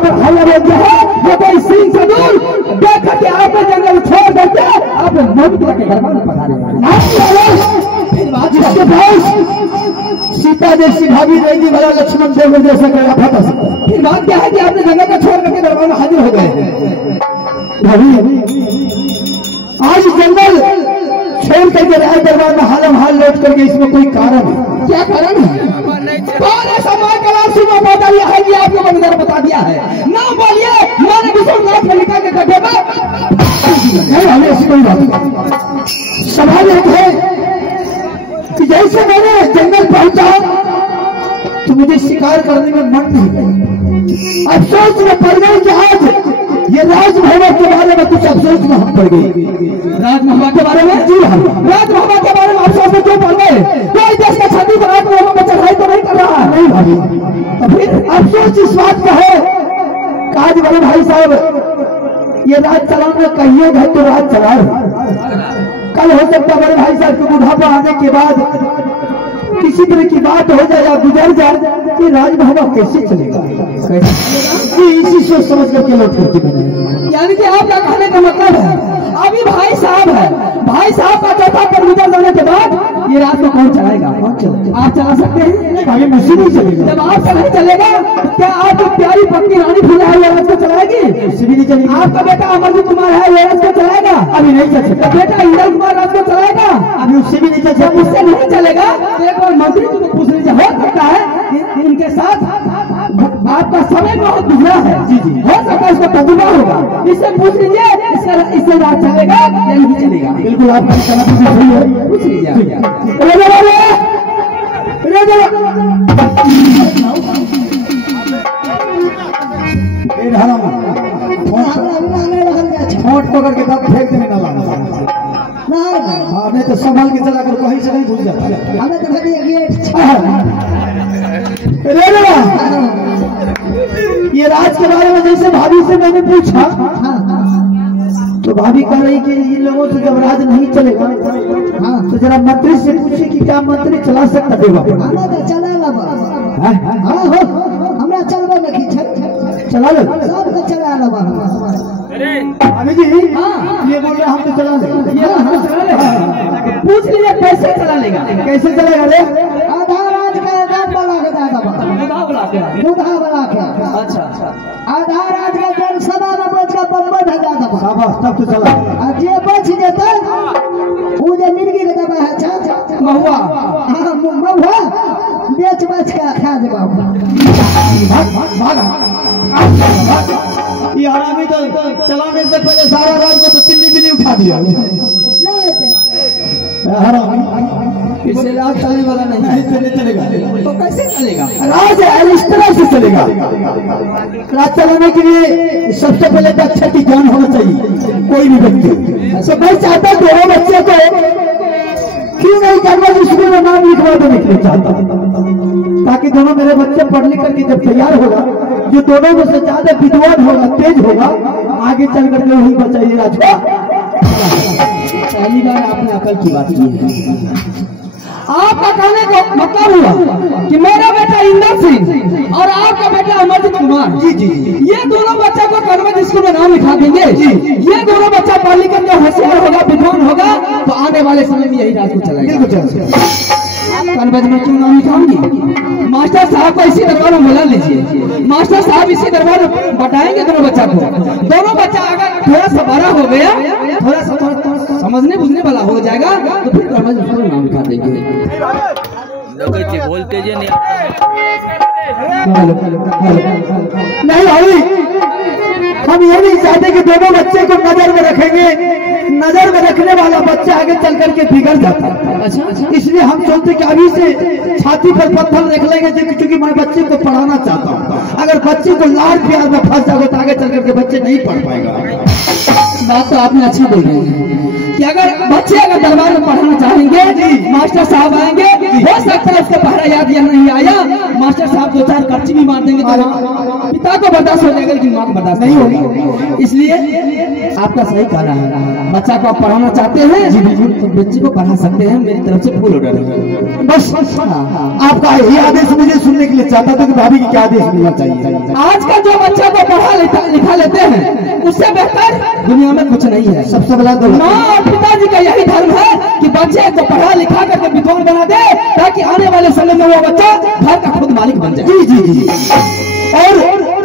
पर हमला बोल दिया है, वो कोई सीन से दूर देख करके आपने जंगल छोड़ करके आपने ममता के दरबार में पधारे। जिसके पास सीता जैसी भाभी रहेगी भला लक्ष्मण देव जैसा क्या फटा सकता। फिर बात क्या है कि आपने जंगल को छोड़ करके दरबार में हाजिर हो गए। आज जंगल छोड़ करके राय दरबार में हालम हाल लौट करके, इसमें कोई कारण है? क्या कारण है? कौन ऐसा महाकलाशी में बता दिया है कि आपको मंदिर बता दिया है? ना बोलिए, मैंने विश्वनाथ मल्लिका के गड्ढे में हमें ऐसी कोई बात। सवाल एक है कि जैसे मैंने जंगल पहुंचा तो मुझे शिकार करने में मन नहीं, अफसोस में पड़ गई कि आज ये राजभवन के बारे में कुछ अफसोस में हम पड़ गए। राजभवन के बारे में? जी हाँ, राजभवन के बारे में अफसोस में क्यों पड़ गए? कोई देश का छाती पर राजभवन में चढ़ाई तो नहीं कर रहा है। नहीं भाभी, तो फिर अफसोस इस बात का है काज बड़े भाई साहब, ये राज चलाना कहिए घर तो राज चलाओ। कल हो सकता है बड़े भाई साहब के बुढ़ापा आने के बाद किसी तरह की बात हो जाए या गुजर जाए कि राजभवन कैसे चलेगा, इसी सोच समझ करके लौट करके बने। यानी कि आपका कहने का मतलब है अभी भाई साहब है, भाई साहब का चौथा पर गुजर जाने के बाद ये रात को कौन चलाएगा? कौन चलाएगा? आप चला सकते हैं? अभी मुझसे नहीं चलेगा। जब आपसे नहीं चलेगा तो क्या आपकी प्यारी पत्नी रानी फूला है ये रात को चलाएगी? उससे भी नहीं चलेगी। आपका बेटा अमरजीत कुमार है ये रात को चलाएगा? अभी नहीं चल सकता। बेटा इंदर कुमार रात को चलाएगा? अभी उससे भी नहीं चल सकता। उससे नहीं चलेगा तो एक बार मंत्री को पूछ लीजिए, हो सकता है इनके साथ आपका समय बहुत गुजरा है। जी जी, हो सकता है इसका तजुर्बा होगा, इससे पूछ लीजिए इससे रात चलेगा या नहीं चलेगा। बिल्कुल आपका सही है, पूछ लीजिए। छोट पकड़ के तब फेंक देने ना हमें तो संभाल के चला कर कहीं से नहीं भूल जाता। हमें तो ये राज के बारे में जैसे भाभी से मैंने पूछा तो भाभी कह रही कि इन लोगों से जब राज नहीं चलेगा तो जरा मंत्री से पूछे कि क्या मंत्री चला सकता देगा? हमरा चलबे नहीं चला लो सबको चला लो भाभी जी। ये बोल रहे हम तो चला ले। पूछ लीजिए कैसे चला लेगा? कैसे चलेगा रे? आधा राज का दाम बना के दूधा बना के। अच्छा आधा राज का जनसभा में बच का बम्बई भेजा था। शाबाश, तब तो चला। जे बच जेता वो जे मिर्गी के दबा है अच्छा महुआ। हां महुआ बेच बेच के खा दे बाबू। भाग ये आदमी तो चलाने से पहले सारा राज को तो तिल्ली बिल्ली उठा दिया। इससे राज चलने वाला नहीं चलेगा। तो कैसे चलेगा? राज इस तरह से चलेगा। राज चलाने के लिए सबसे पहले तो अच्छा ज्ञान होना चाहिए कोई भी व्यक्ति। तो मैं चाहता दोनों बच्चे को क्यों नहीं करना स्कूल में नाम लिखवा देने के लिए चाहता, ताकि दोनों मेरे बच्चे पढ़ लिख करके जब तैयार होगा, जो दोनों में से ज्यादा विद्वान होगा, तेज होगा, आगे चल करके वही बचाइए राज को। पहली बार आपने अकल की बात की है। आपका कहने को मतलब हुआ कि मेरा बेटा इंदर सिंह और आपका बेटा अमरजीत कुमार, जी जी, ये दोनों बच्चा को कन्वेंट स्कूल में नाम लिखा देंगे। जी, ये दोनों बच्चा पढ़ लिख कर होशियार होगा, विद्वान होगा, तो आने वाले समय में यही राज को चलाएगा। कन्वेंट में क्यों नाम लिखाऊंगी? मास्टर साहब को इसी दरबार में बुला लीजिए। मास्टर साहब इसी दरबार में बताएंगे दोनों बच्चा को। दोनों बच्चा अगर थोड़ा सा बड़ा हो गया, थोड़ा सा समझने बुझने वाला हो जाएगा तो फिर नाम लिखा देंगे। बोलते नहीं भाई, हम ये नहीं चाहते कि दोनों बच्चे को नजर में रखेंगे। नजर में रखने वाला बच्चा आगे चल करके बिगड़ जाता है। अच्छा, इसलिए हम सोचते कि अभी से छाती पर पत्थर रख लेंगे, क्योंकि मैं बच्चे को पढ़ाना चाहता हूँ। अगर बच्चे को लाड़ प्यार में फंस जाओगे तो आगे चल करके बच्चे नहीं पढ़ पाएगा। बात तो आपने अच्छा बोल रही है कि अगर बच्चे अगर दरबार में पढ़ाना चाहेंगे, मास्टर साहब आएंगे, हो सकता है उसका पहरा याद या नहीं आया, मास्टर साहब दो चार पर्ची भी मार देंगे तो पिता को बर्दाश्त हो जाएगा लेकिन माँ को बर्दाश्त नहीं होगी। इसलिए आपका सही कहना है, बच्चा को आप पढ़ाना चाहते हैं जी बिल्कुल, तो बच्चे को पढ़ा सकते हैं, मेरी तरफ से फुल ऑर्डर है। बस आपका यही आदेश मुझे सुनने के लिए चाहता था कि भाभी की क्या आदेश मिलना चाहिए। आज का जो बच्चा को पढ़ा लिखा लेते हैं उससे बेहतर दुनिया में कुछ नहीं है। सबसे बड़ा माँ और पिताजी का यही धर्म है कि बच्चे को पढ़ा लिखा करके विद्वान बना दे, ताकि आने वाले समय में वो बच्चा घर का खुद मालिक बन जाए। जी जी जी। और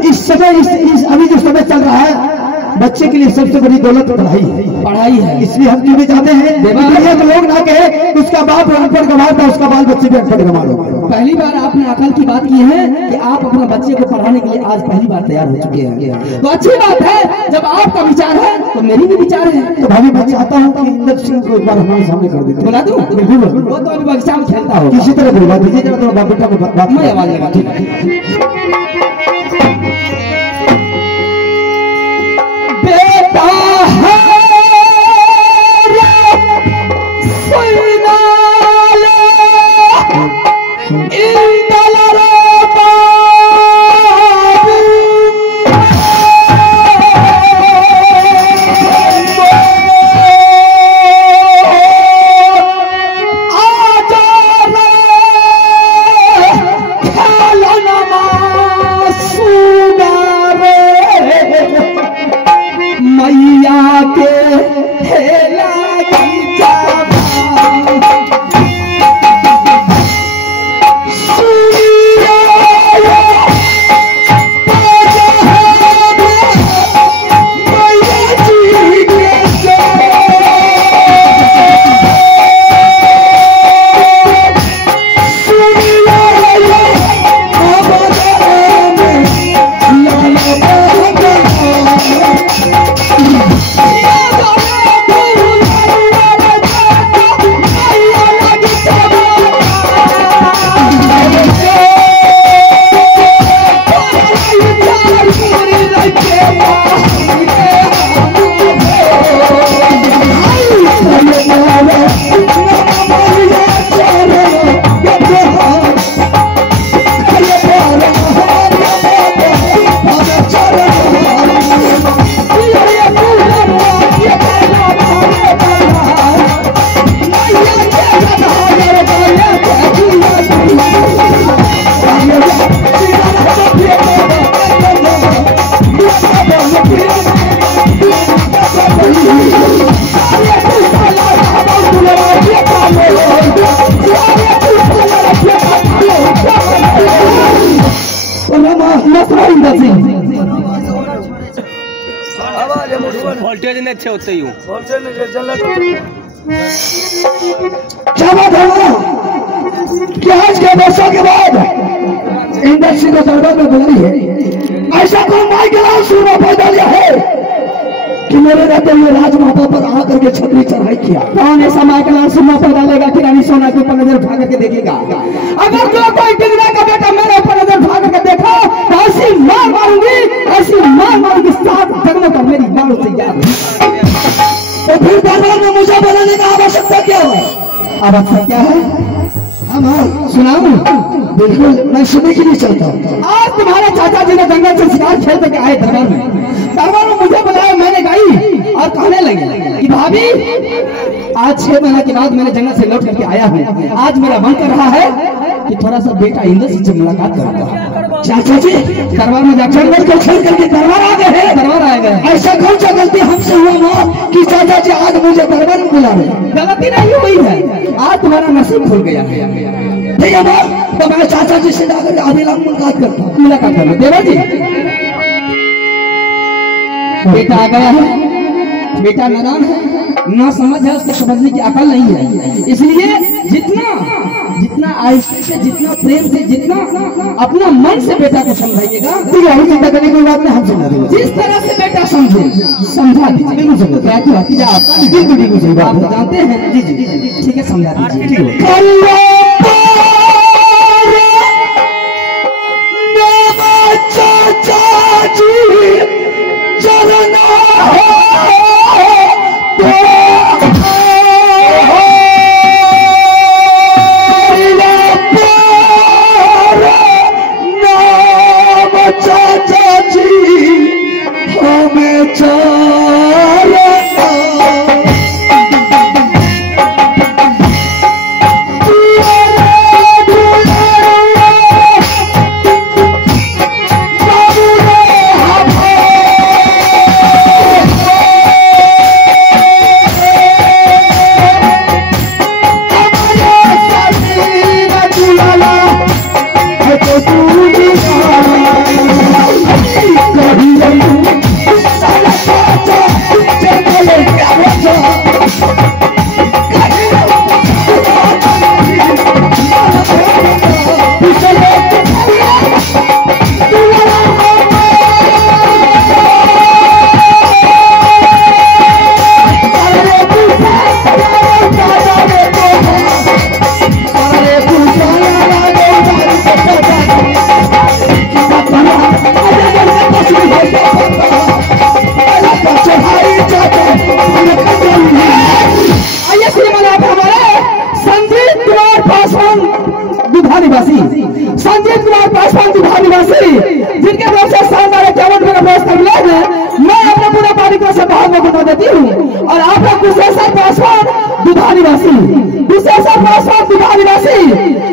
इस समय इस अभी जो समय चल रहा है, बच्चे के लिए सबसे बड़ी दौलत पढ़ाई है। इसलिए हम ये भी चाहते हैं तो लोग ना कहे उसका बाप अनपढ़ गंवार था, उसका बाल बच्चे भी अनपढ़ गंवार हो। पहली बार आपने अकल की बात की है कि आप अपने बच्चे को पढ़ाने के लिए आज पहली बार तैयार हो चुके हैं, तो अच्छी बात है। जब आपका विचार है तो मेरी भी विचार है। तो भाभी मैं चाहता हूँ कि इंदर सिंह को एक बार हमारे सामने कर देते। बुला दूं? बिल्कुल। वो तो अभी बगीचा में खेलता हो, किसी तरह बुला दीजिए जरा, तो बाप बेटा को बात में आवाज लगा। ठीक है वोल्टेज नहीं अच्छे होते ही हूँ। क्या बात है कि आज के वर्षों के बाद इंडस्ट्री को सरकार में बुलाई है, ऐसा कौन माई के सूरमा पैदा लिया है कि मेरे रहते हुए राजमाता पर आकर के छतरी चढ़ाई किया। कौन ऐसा माई का नाम सूरमा पैदा लेगा कि रानी सोना के ऊपर नजर उठा करके देखेगा? अगर जो कोई टिगरा का बेटा मेरे ऊपर नजर उठा करके देखा तो ऐसी मार मारूंगी, ऐसी मार मारूंगी, साथ जगने पर मेरी मार से याद। तो फिर दरबार में मुझे बोलने का आवश्यकता क्या है? आवश्यकता क्या है? हम सुनाऊं? बिल्कुल, मैं सुनने के लिए चलता हूँ। आज तुम्हारे चाचा जी ने जंगल से शिकार खेल करके आए दरबार में मुझे बुलाया, मैंने गाई और कहने लगे कि भाभी आज 6 महीने के बाद मैंने जंगल से लौट करके आया हूँ, आज मेरा मन कर रहा है कि थोड़ा सा बेटा इंद्र सिंह से मुलाकात करूंगा। चाचा जी दरबार में जाकर जंगल को छोड़ करके दरबार आ गए हैं। दरबार आ गए, ऐसा कौन सा गलती हमसे हुआ माँ कि चाचा जी आज मुझे दरबार में बुला रहे? गलती नहीं हुई है, आज तुम्हारा नसीब खुल गया है। ठीक है माँ, तो मैं चाचा जी से जाकर आधे लाख मुलाकात करता हूँ। मुलाकात कर लो देवा जी। बेटा आ गया है, बेटा नादान है, ना समझ है, उसको समझने की अकल नहीं है। इसलिए जितना आहिस्ते से, जितना प्रेम से, जितना अपना मन से बेटा को समझाइएगा, चिंता करने की बात नहीं, हम समझा देंगे। जिस तरह से बेटा समझे समझा दीजिए। बिल्कुल समझो, क्या की बात बिल्कुल आप जानते हैं। जी जी ठीक है, समझा दीजिए। चाचा चार संजीव कुमार पासवान दुधा निवासी जिनके तरफ से शानदार 51 रुपए का पुरस्कार मिला है। मैं अपने पूरे पारिकों से बहुत बहुत बता देती हूँ। और आप लोग कुशेश्वर पासवान दुधा निवासी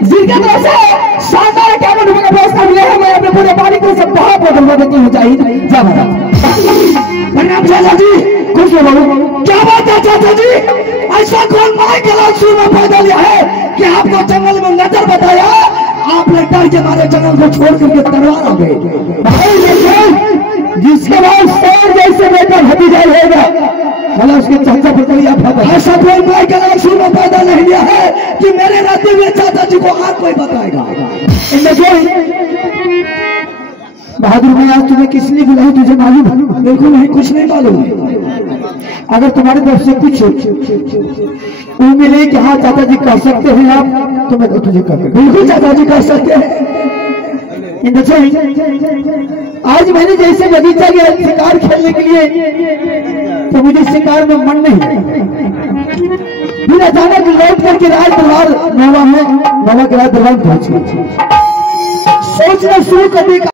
जिनके तरफ से शानदार 51 रुपए का पुरस्कार मिला है। मैं अपने पूरे पारिकों से बहुत बहुत बता देती हूँ। जय भारत। प्रणाम चाचा जी, खुश रहो। क्या बात है चाचा जी, ऐसा कौन माय गलाक्सी में पैदा लिया है कि आपको जंगल में नजर बताया, आपने डर के मारे जंगल को छोड़ करके तलवार आ गए। जिसके बाद शेर जैसे बेटा भतीजा रहेगा भला उसके चाचा पतलिया फादर। ऐसा कोई माय गलाक्सी में पैदा नहीं लिया है कि मेरे रहते हुए चाचा जी को आप कोई बताएगा। बहादुर भाई, आज तुम्हें किसने बुलाई तुझे मालूम है? बिल्कुल नहीं, कुछ नहीं मालूम। अगर तुम्हारी तरफ से कुछ उम्मीद है कि हाँ चाचा जी कर सकते हैं आप, तो मैं तुझे कर बिल्कुल चाचा जी कर सकते हैं। आज मैंने जैसे बगीचा गया शिकार खेलने के लिए, तो मुझे शिकार में मन नहीं है। फिर अचानक लौट करके राज दरबार नवा के राज दरबार पहुंचे। सोचना शुरू करने का